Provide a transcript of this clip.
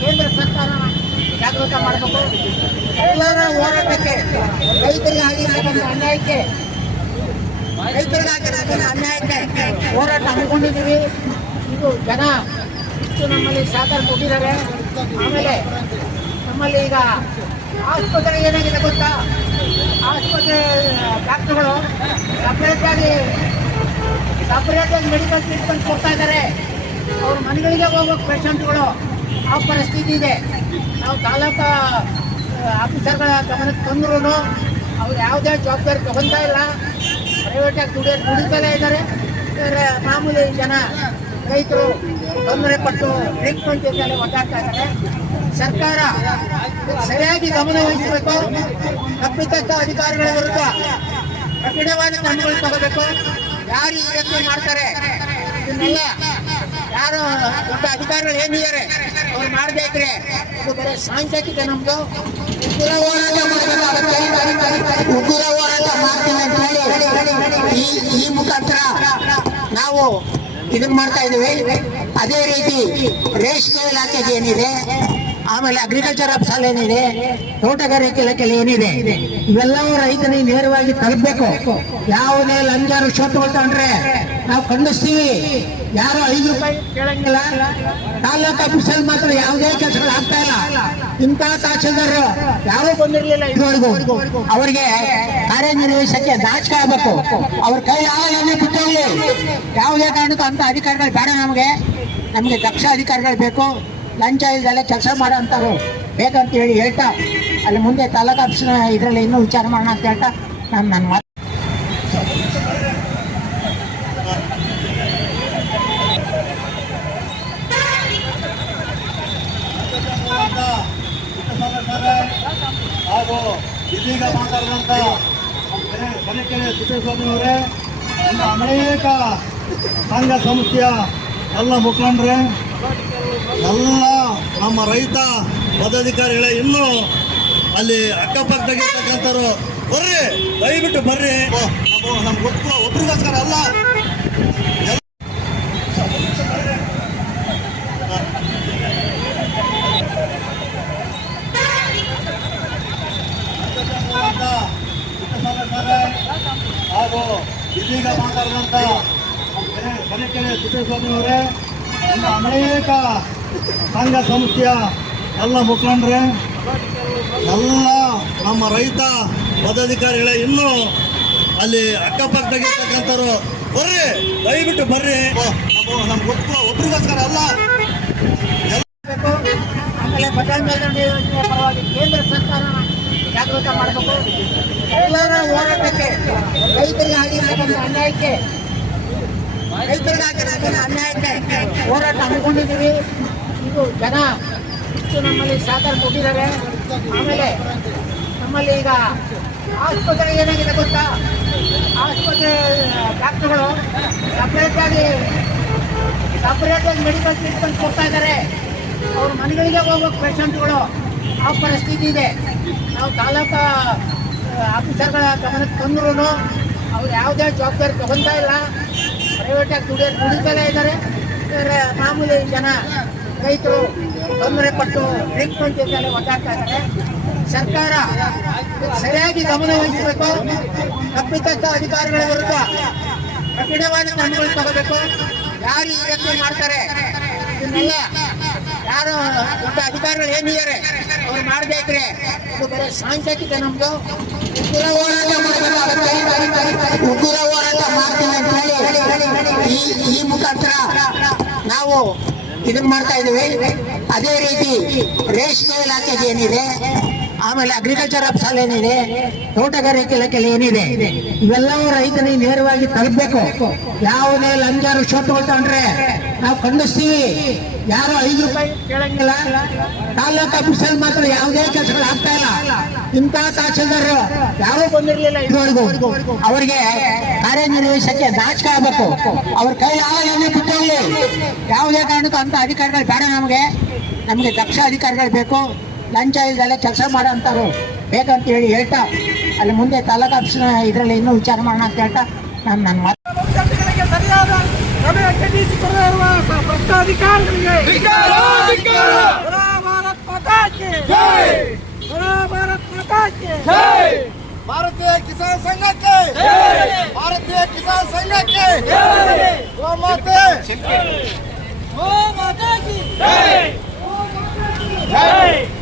ಕೇಂದ್ರ ಸರ್ಕಾರ ಜಾಗೃತ ಮಾಡಬೇಕು. ಎಲ್ಲರ ಹೋರಾಟಕ್ಕೆ ರೈತರಿಗೆ ಆಗಿರ್ತಕ್ಕಂಥ ಅನ್ಯಾಯಕ್ಕೆ ಹೋರಾಟ ಹಮ್ಮಿಕೊಂಡಿದ್ದೀವಿ. ಇದು ಜನ ಇಷ್ಟು ನಮ್ಮಲ್ಲಿ ಸಹಕಾರ ಕೊಟ್ಟಿದ್ದಾರೆ. ಆಮೇಲೆ ನಮ್ಮಲ್ಲಿ ಈಗ ಆಸ್ಪತ್ರೆ ಏನಾಗಿದೆ ಗೊತ್ತಾ, ಆಸ್ಪತ್ರೆ ಡಾಕ್ಟರ್ಗಳು ಸಪ್ರೇಟಾಗಿ ಮೆಡಿಕಲ್ ಟ್ರೀಟ್ಮೆಂಟ್ ಕೊಡ್ತಾ ಇದ್ದಾರೆ. ಅವ್ರ ಮನೆಗಳಿಗೆ ಹೋಗೋ ಪೇಷಂಟ್ಗಳು ಆ ಪರಿಸ್ಥಿತಿ ಇದೆ. ನಾವು ತಾಲೂಕು ಆಫೀಸರ್ಗಳ ಗಮನಕ್ಕೆ ತಂದ್ರೂ ಅವ್ರು ಯಾವುದೇ ಜವಾಬ್ದಾರಿ ತಗೊತಾ ಇಲ್ಲ. ಪ್ರೈವೇಟಾಗಿ ದುಡಿತಲೇ ಇದ್ದಾರೆ. ಮಾಮೂಲಿ ಜನ ರೈತರು ತೊಂದರೆ ಪಟ್ಟು ಟ್ರೀಟ್ಮೆಂಟ್ ಜೊತೆಯಲ್ಲಿ ಒದ್ದಾಡ್ತಾ ಇದ್ದಾರೆ. ಸರ್ಕಾರ ಸರಿಯಾಗಿ ಗಮನ ವಹಿಸಬೇಕು. ತಪ್ಪಿತಸ್ಥ ಅಧಿಕಾರಿಗಳ ವಿರುದ್ಧ ಕಠಿಣವಾದ ಕ್ರಮಗಳು ತಗೋಬೇಕು. ಯಾರು ಈ ರೀತಿ ಮಾಡ್ತಾರೆ ಇದನ್ನೆಲ್ಲ ಯಾರು ದೊಡ್ಡ ಅಧಿಕಾರಿಗಳು ಏನಿದ್ದಾರೆ ಅವ್ರು ಮಾಡಬೇಕ್ರೆ ಇದು ಬರೀ ಸಾಂಕೇತಿಕ. ನಮ್ದು ಉಗ್ರ ಹೋರಾಟ ಮಾಡ್ತೀವಿ ಅಂತ ಹೇಳಿ ಈ ಮುಖಾಂತರ ನಾವು ಇದನ್ನ ಮಾಡ್ತಾ ಇದ್ದೀವಿ. ಅದೇ ರೀತಿ ರೇಷ್ಮೆ ಇಲಾಖೆಗೆ ಏನಿದೆ, ಆಮೇಲೆ ಅಗ್ರಿಕಲ್ಚರ್ ಆಫೀಸಲ್ ಏನಿದೆ, ತೋಟಗಾರಿಕೆ ಇಲಾಖೆಯಲ್ಲಿ ಏನಿದೆ, ಇವೆಲ್ಲವೂ ರೈತನಿಗೆ ನೇರವಾಗಿ ತಲುಪಬೇಕು. ಯಾವುದೇ ಲಂಚ ರಿಶ್ವತ್ ತಗೊಂಡ್ರೆ ನಾವು ಖಂಡಿಸ್ತೀವಿ. ಯಾರು 5 ರೂಪಾಯಿ ಕೇಳಂಗಿಲ್ಲ. ತಾಲೂಕು ಆಫೀಸಲ್ಲಿ ಮಾತ್ರ ಯಾವುದೇ ಕೆಲಸಗಳು ಆಗ್ತಾ ಇಲ್ಲ. ಇಂಥ ತಹಶೀಲ್ದಾರ್ ಯಾರೂ ಬಂದಿರಲಿಲ್ಲ ಇದುವರೆಗೂ. ಅವರಿಗೆ ಕಾರ್ಯನಿರ್ವಹಿಸಕ್ಕೆ ನಾಚಿಕೆ ಆಗಬೇಕು. ಅವ್ರ ಕೈ ಆಗಲೇ ಬಿಟ್ಟೋಗ್ಲಿ. ಯಾವುದೇ ಕಾರಣಕ್ಕೂ ಅಂತ ಅಧಿಕಾರಿಗಳು ಬೇಡ. ನಮಗೆ ದಕ್ಷ ಅಧಿಕಾರಿಗಳು ಬೇಕು. ಲಂಚ ಇಲ್ದೆಲ್ಲ ಕೆಲಸ ಮಾಡೋ ಅಂಥವ್ರು ಬೇಕಂತ ಹೇಳ್ತಾ ಅಲ್ಲಿ ಮುಂದೆ ತಾಲೂಕು ಆಫೀಸಿನ ಇದರಲ್ಲಿ ಇನ್ನೂ ವಿಚಾರ ಮಾಡೋಣ ಅಂತ ಹೇಳ್ತಾ ನನ್ನ ಮಾತು. ಹಾಗೂ ಇದೀಗ ಮಾತಾಡಿದಂಥ ಕನಕೆರೆ ಸಿದ್ದೇಸ್ವಾಮಿ ಅವರೇ, ಇನ್ನು ಅನೇಕ ಸಂಘ ಸಂಸ್ಥೆಯ ಎಲ್ಲ ಮುಖಂಡರೇ, ಎಲ್ಲ ನಮ್ಮ ರೈತ ಪದಾಧಿಕಾರಿಗಳೇ, ಇನ್ನೂ ಅಲ್ಲಿ ಅಕ್ಕಪಕ್ಕದಾಗಿರ್ತಕ್ಕಂಥವ್ರು ಬರ್ರಿ, ದಯವಿಟ್ಟು ಬರ್ರಿ. ನಮ್ಗೆ ಒಬ್ರಿಗೋಸ್ಕರ ಅಲ್ಲ, ಹಾಗೂ ಇದೀಗ ಮಾತಾಡಿದಂಥ ಕನಕೆರೆ ಸಿದ್ದೇಸ್ವಾಮಿ ಅವರೇ, ಇನ್ನು ಅನೇಕ ಸಂಘ ಸಂಸ್ಥೆಯ ಎಲ್ಲ ಮುಖಂಡರೇ, ಎಲ್ಲ ನಮ್ಮ ರೈತ ಪದಾಧಿಕಾರಿಗಳೇ, ಇನ್ನೂ ಅಲ್ಲಿ ಅಕ್ಕಪಕ್ಕದಾಗಿರ್ತಕ್ಕಂಥವ್ರು ಬರ್ರಿ, ದಯವಿಟ್ಟು ಬರ್ರಿ. ನಮ್ಗೆ ಒಬ್ರಿಗೋಸ್ಕರ ಅಲ್ಲ. ಆಮೇಲೆ ಬಜಾಜ್ ಮೇಲ್ದಂಡೆ ಯೋಜನೆಯ ಪರವಾಗಿ ಕೇಂದ್ರ ಸರ್ಕಾರ ಜಾಗೃತ ಮಾಡಬೇಕು. ಎಲ್ಲರ ಹೋರಾಟಕ್ಕೆ ರೈತರಿಗೆ ಆಗಿರ್ತಕ್ಕಂಥ ಅನ್ಯಾಯಕ್ಕೆ ಹೋರಾಟ ಹಮ್ಮಿಕೊಂಡಿದ್ದೀವಿ. ಇದು ಜನ ಇಷ್ಟು ನಮ್ಮಲ್ಲಿ ಸಹಕಾರ ಕೊಟ್ಟಿದ್ದಾರೆ. ಆಮೇಲೆ ನಮ್ಮಲ್ಲಿ ಈಗ ಆಸ್ಪತ್ರೆ ಏನಾಗಿದೆ ಗೊತ್ತಾ, ಆಸ್ಪತ್ರೆ ಡಾಕ್ಟರ್ಗಳು ಸಪ್ರೇಟಾಗಿ ಮೆಡಿಕಲ್ ಟ್ರೀಟ್ಮೆಂಟ್ ಕೊಡ್ತಾ ಇದ್ದಾರೆ. ಅವ್ರ ಮನೆಗಳಿಗೆ ಹೋಗೋ ಪೇಷಂಟ್ಗಳು ಆ ಪರಿಸ್ಥಿತಿ ಇದೆ. ನಾವು ತಾಲೂಕು ಆಫೀಸರ್ಗಳ ಗಮನಕ್ಕೆ ತಂದ್ರೂ ಅವ್ರು ಯಾವುದೇ ಜವಾಬ್ದಾರಿ ತಗೊತಾ ಇಲ್ಲ. ಪ್ರೈವೇಟಾಗಿ ದುಡಿತಲೇ ಇದ್ದಾರೆ. ಮಾಮೂಲಿ ಜನ ರೈತರು ತೊಂದರೆ ಪಟ್ಟು ಟ್ರೀಟ್ಮೆಂಟ್ ಜೊತೆಯಲ್ಲಿ ಒದ್ದಾಡ್ತಾ ಇದ್ದಾರೆ. ಸರ್ಕಾರ ಸರಿಯಾಗಿ ಗಮನ ವಹಿಸಬೇಕು. ತಪ್ಪಿತಸ್ಥ ಅಧಿಕಾರಿಗಳ ವಿರುದ್ಧ ಕಠಿಣವಾದ ಕ್ರಮಗಳು ತಗೋಬೇಕು. ಯಾರು ಈ ರೀತಿ ಮಾಡ್ತಾರೆ ಇದನ್ನೆಲ್ಲ ಯಾರು ದೊಡ್ಡ ಅಧಿಕಾರಿಗಳು ಏನಿದ್ದಾರೆ ಅವ್ರು ಮಾಡಬೇಕ್ರೆ ಇದು ಬರೀ ಸಾಂಕೇತಿಕ. ನಮ್ದು ಉಗ್ರ ಹೋರಾಟ ಮಾಡ್ತೀವಿ ಅಂತ ಹೇಳಿ ಈ ಮುಖಾಂತರ ನಾವು ಇದನ್ನ ಮಾಡ್ತಾ ಇದ್ದೀವಿ. ಅದೇ ರೀತಿ ರೇಷ್ಮೆ ಇಲಾಖೆಗೆ ಏನಿದೆ, ಆಮೇಲೆ ಅಗ್ರಿಕಲ್ಚರ್ ಆಫೀಸಲ್ ಏನಿದೆ, ತೋಟಗಾರಿಕೆ ಇಲಾಖೆಯಲ್ಲಿ ಏನಿದೆ, ಇವೆಲ್ಲವೂ ರೈತನಿಗೆ ನೇರವಾಗಿ ತಲುಪಬೇಕು. ಯಾವುದೇ ಲಂಚ ರಿಶ್ವತ್ ತಗೊಂಡ್ರೆ ನಾವು ಖಂಡಿಸ್ತೀವಿ. ಯಾರು 5 ರೂಪಾಯಿ ಕೇಳಂಗಿಲ್ಲ. ತಾಲೂಕು ಆಫೀಸಲ್ಲಿ ಮಾತ್ರ ಯಾವುದೇ ಕೆಲಸಗಳು ಆಗ್ತಾ ಇಲ್ಲ. ಇಂಥ ತಹಶೀಲ್ದಾರ್ ಯಾರೂ ಬಂದಿರಲಿಲ್ಲ ಇದುವರೆಗೂ. ಅವರಿಗೆ ಕಾರ್ಯನಿರ್ವಹಿಸಕ್ಕೆ ನಾಚಿಕೆ ಆಗಬೇಕು. ಅವ್ರ ಕೈ ಆಗಲೇ ಬಿಟ್ಟೋಗ್ಲಿ. ಯಾವುದೇ ಕಾರಣಕ್ಕೂ ಅಂತ ಅಧಿಕಾರಿಗಳು ಬೇಡ. ನಮಗೆ ದಕ್ಷ ಅಧಿಕಾರಿಗಳು ಬೇಕು. ಲಂಚ ಇಲ್ದೆಲ್ಲ ಕೆಲಸ ಮಾಡೋ ಅಂಥವ್ರು ಬೇಕಂತ ಹೇಳ್ತಾ ಅಲ್ಲಿ ಮುಂದೆ ತಾಲೂಕು ಆಫೀಸಿನ ಇದರಲ್ಲಿ ಇನ್ನೂ ವಿಚಾರ ಮಾಡೋಣ ಅಂತ ಹೇಳ್ತಾ ನನ್ನ ಮಾತು. ಸರಿಯಾದ ಕ್ರಮ ಕೈಗೊಳ್ಳುವ ಭ್ರಷ್ಟಾಧಿಕಾರಿಗಳಿಗೆ की जय, बोलो भारत माता की जय, ಭಾರತೀಯ ಕಿಸಾನ್ ಸಂಘಕ್ಕೆ ಭಾರತೀಯ ಕಿಸಾನ್ ಸಂಘಕ್ಕೆ ಗೋಮಾತೆ गो माता की जय, जय।